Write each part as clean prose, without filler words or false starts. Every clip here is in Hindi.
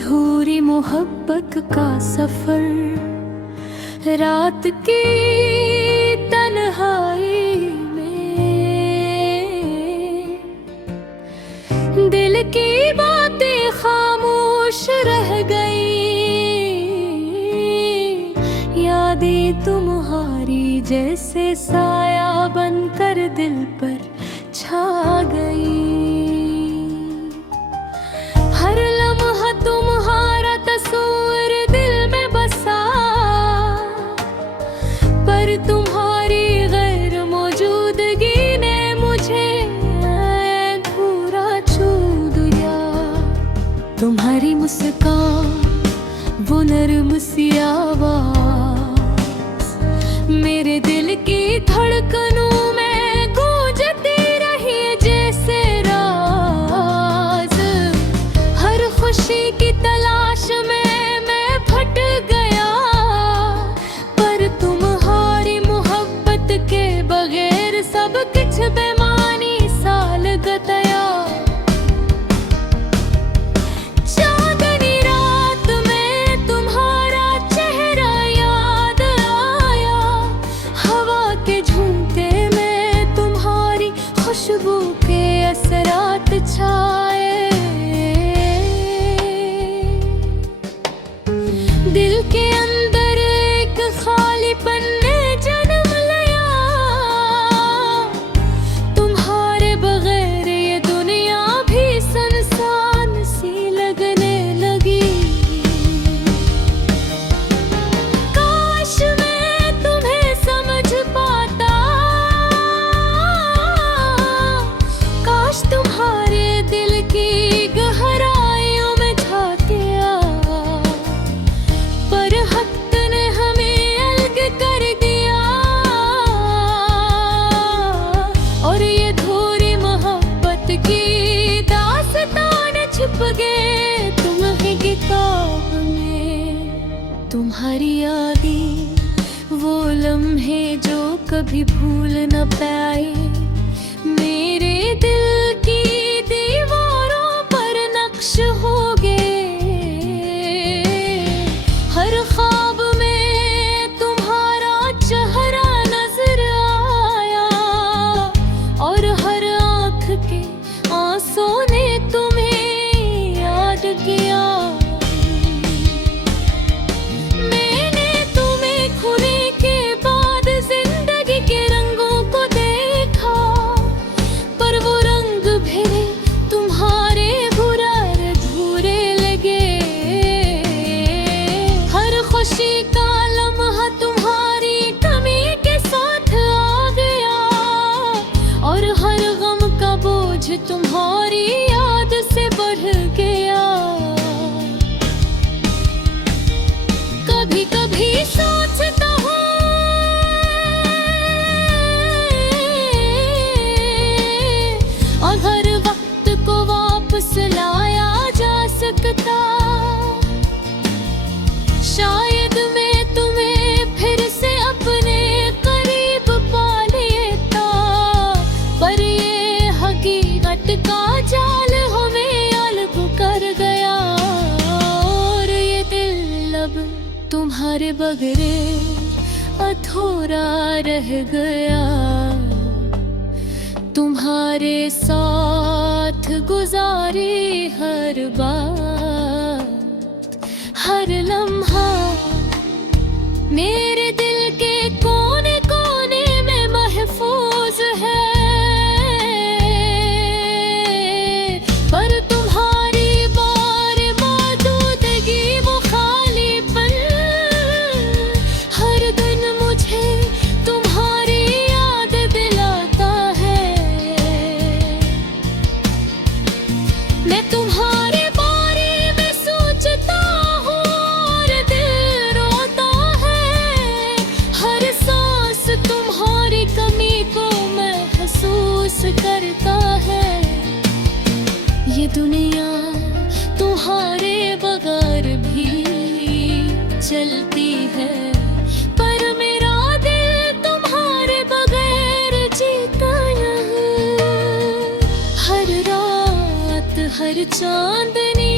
अधूरी मोहब्बत का सफर, रात की तन्हाई में दिल की बातें खामोश रह गई। यादें तुम्हारी जैसे साया बनकर दिल पर छा गई। हर लम्हा तुम्हारा तस्वीर दिल में बसा, पर तुम्हारी गैर मौजूदगी ने मुझे अधूरा छू दिया। तुम्हारी मुस्कान, वो नर्म सी आवाज मेरे दिल की धड़कनों में गूंजती रही जैसे राज। हर खुशी की तलाश में मैं भटक गया, पर तुम्हारी मोहब्बत के बगैर सब कुछ बेमानी सा लगता। चांदनी रात में तुम्हारा चेहरा याद आया, हवा के झोंके में तुम्हारी खुशबू के असरात छाए। दिल के अंदर एक खालीपन ने जन्म लिया, तुम्हारे बगैर ये दुनिया भी सुनसान सी लगने लगी। काश मैं तुम्हें समझ पाता, काश तुम्हारे दिल की गहराइयों में झांके आ, पर वक्त ने हमें अलग कर दिया। और ये अधूरी मोहब्बत की दास्तान छुप गए तुम्हारी किताब में। तुम्हारी यादें वो लम्हे जो कभी भूल न पाए, मेरे दिल की दीवारों पर नक्श हो गए। हर ख्वाब में तुम्हारा चेहरा नजर आया, और हर आँख के आंसू ने तुम्हें याद किया। मैंने तुम्हें खोने के बाद जिंदगी के रंगों को देखा, पर वो रंग भिड़े तुम्हारे बुरार अधूरे लगे। हर खुशी का लम्हा तुम्हारी कमी के साथ आ गया, और हर गम का बोझ तुम्हारी याद से बढ़ गया। कभी कभी सोचता हूँ अगर वक्त को वापस लाया जा सकता, शायद मैं तुम्हें फिर से अपने करीब पा लेता। पर ये हकीकत का जाल हमें अलग कर गया, और ये दिल अब तुम्हारे बगैर अधूरा रह गया। तुम्हारे साथ गुजारी हर बात, हर लम्हा मेरे दिल के कोने कोने में महफूज है। पर तुम्हारी बार मौजूदगी वो खालीपन, हर दिन मुझे तुम्हारी याद दिलाता है। मैं तुम्हारे बारे में सोचता हूँ और दिल रोता है। हर सांस तुम्हारी कमी को महसूस करता है। ये दुनिया तुम्हारे बगैर भी चलती है, पर मेरा दिल तुम्हारे बगैर जीता नहीं। हर रात हर चांदनी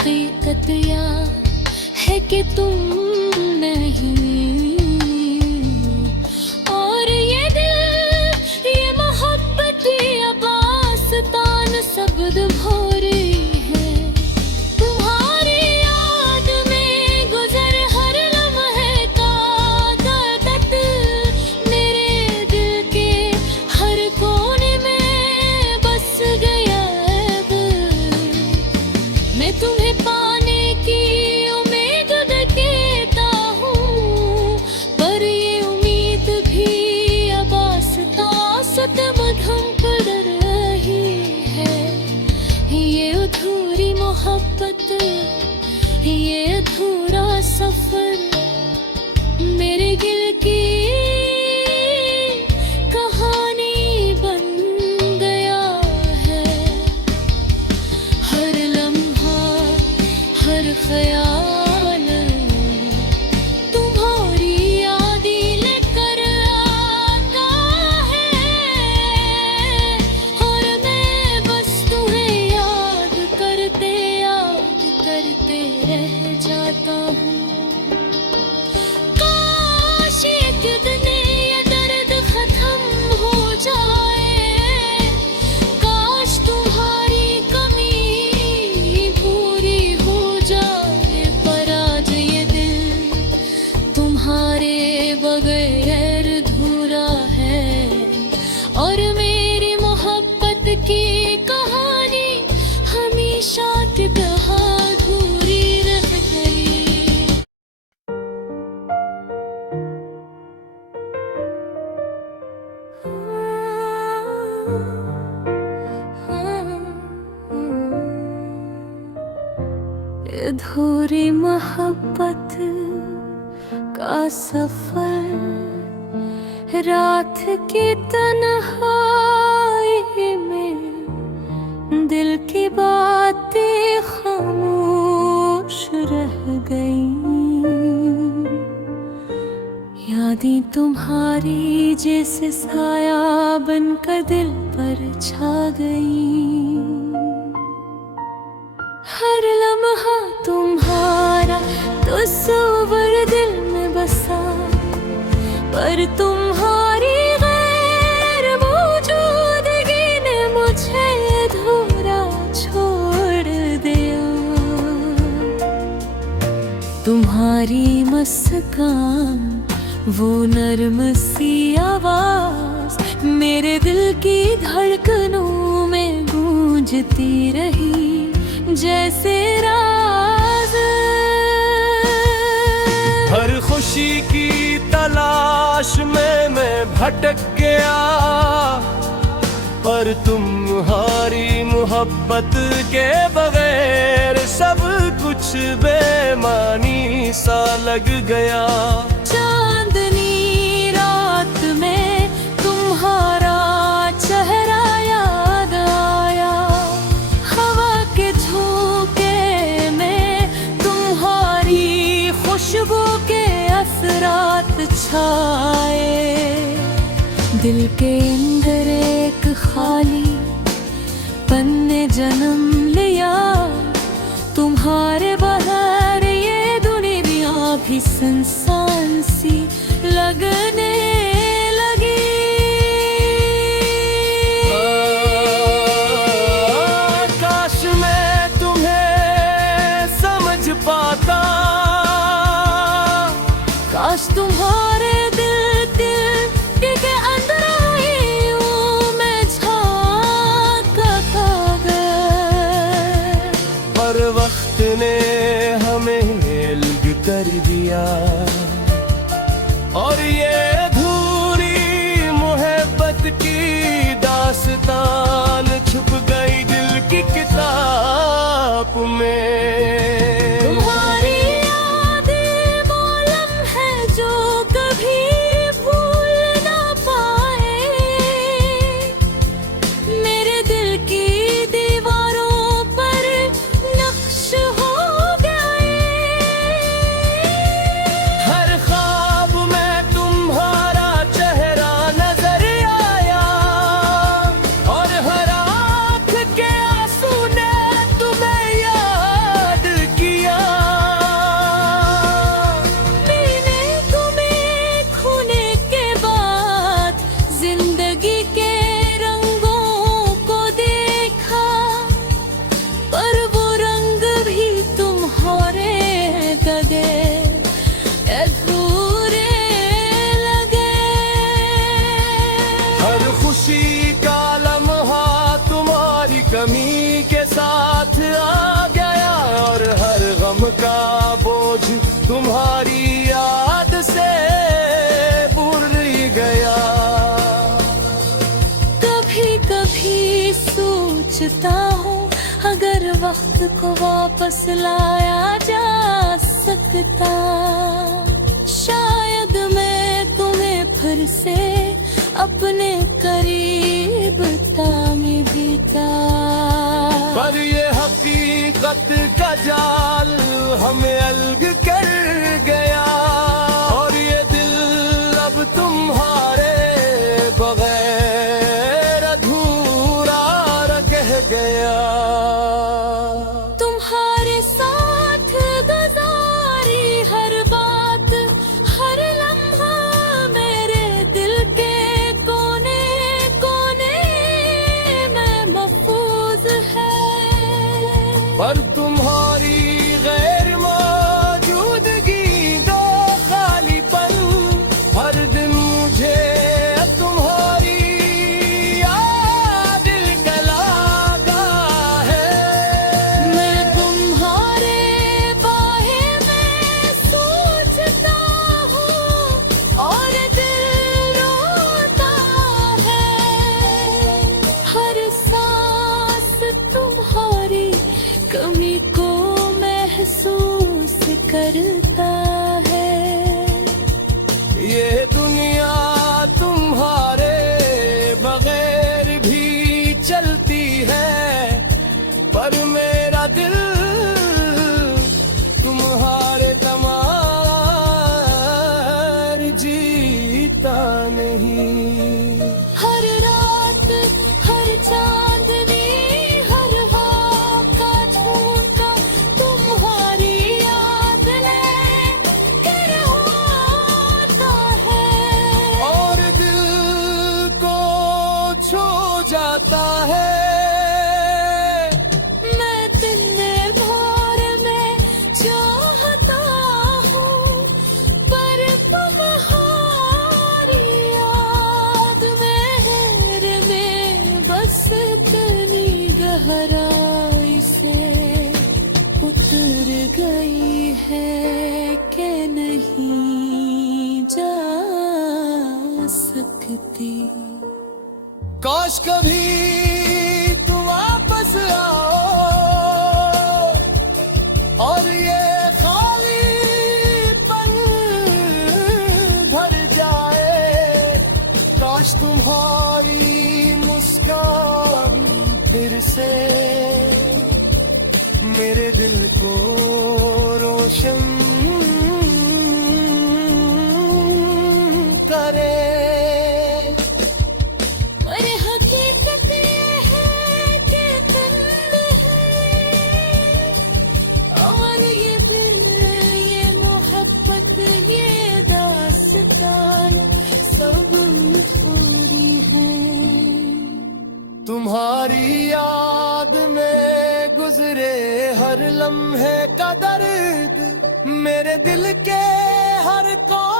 हकीकत या है कि तुम नहीं। और ये दिल, ये मोहब्बत, ये वास्तान शब्द भोरे है। तुम्हारी याद में गुजर हर लम्हे का दर्द मेरे दिल के हर कोने में बस गया अब। मैं तुम्हें पाने की उम्मीद देता हूँ, पर ये उम्मीद भी अब आस्ता आस्ता मध्यम पड़ रही है। ये अधूरी मोहब्बत, ये अधूरा सफर मेरे दिल की कहानी बन गया है। हर लम्हा, हर ख्याल तुम्हारी याद लेकर आता है। और मैं बस तुम्हें याद करते रह जाता हूँ। काश एक दिन ये दर्द खत्म हो जाए, काश तुम्हारी कमी पूरी हो जाए। पर आज ये दिल तुम्हारे बगैर अधूरा है, और मेरी मोहब्बत की कहानी हमेशा की तरह अधूरी रह गई। अधूरी मोहब्बत का सफर, रात की तन्हाई में दिल की बातें खामोश रह गईं। यादें तुम्हारी जैसे साया बनकर दिल पर छा गईं। हर लम्हा तुम्हारा तस्वीर दिल में बसा, पर तुम्हारी गैर मौजूदगी ने मुझे अधूरा छोड़ दिया। तुम्हारी मुस्कान, वो नर्म सी आवाज मेरे दिल की धड़कनों में गूंजती रही जैसे राज। हर खुशी की तलाश में मैं भटक गया, पर तुम्हारी मोहब्बत के बगैर सब कुछ बेमानी सा लग गया। चांदनी रात में तुम्हारा चेहरा याद आया, हवा के झोंके में तुम्हारी खुशबू के असरात छाए। दिल के अंदर एक खाली पन ने जन्म लिया, तुम्हारे बगैर ये दुनिया भी सुनसान सी लगने लगी। काश मैं तुम्हें समझ पाता, काश तुम्हारे दिल के अंदर आई हूँ मैं झांकता गया। पर वक्त ने हमें अलग कर दिया, और ये अधूरी मोहब्बत की दास्तान छुप गई दिल की किताब में। तुम्हारी यादें वो लम्हे जो कभी भूल ना पाए, मेरे दिल की दीवारों पर नक्श हो गए। हर ख्वाब में तुम्हारा चेहरा नजर आया, और हर आँख के आंसू ने तुम्हें याद तुम्हारी याद से भूल ही गया। कभी कभी सोचता हूँ अगर वक्त को वापस लाया जा सकता, शायद मैं तुम्हें फिर से अपने करीब में बीता। पर ये हकीकत का जाल हमें अलग कर गया, और ये दिल अब तुम्हारे बगैर अधूरा रह गया। तुम्हारे साथ गुजारी हर बात, हर लम्हा मेरे दिल के कोने कोने में महफूज है। पर तुम्हारी गैर मौजूदगी दो खालीपन, हर दिन मुझे तुम्हारी याद लगा है। मैं तुम्हारे बाहे में सोचता हूँ और दिल रोता है। हर सांस तुम्हारी कमी को महसूस करता है। ये दुनिया तुम्हारे बगैर भी चलती है, पर मेरा दिल तुम्हारे तमार जीता नहीं। हर रात हर चांदनी हर हाँ का झोंका तुम्हारी याद लेकर आता है, और दिल को छू जाता है। मैं तेरे भोर में चाहता हूँ, पर तुम्हारी याद में बस इतनी गहराई से उतर गई है कि नहीं जा सकती। काश कभी तुम वापस आओ और ये खालीपन भर जाए। काश तुम्हारी मुस्कान फिर से मेरे दिल को रोशन करे। पर हकीकत ये है कि तुम है, और ये दिल ये मोहब्बत ये दास्तान सब थोड़ी है। तुम्हारी याद में गुजरे हर लम्हे का दर्द मेरे दिल के हर कोने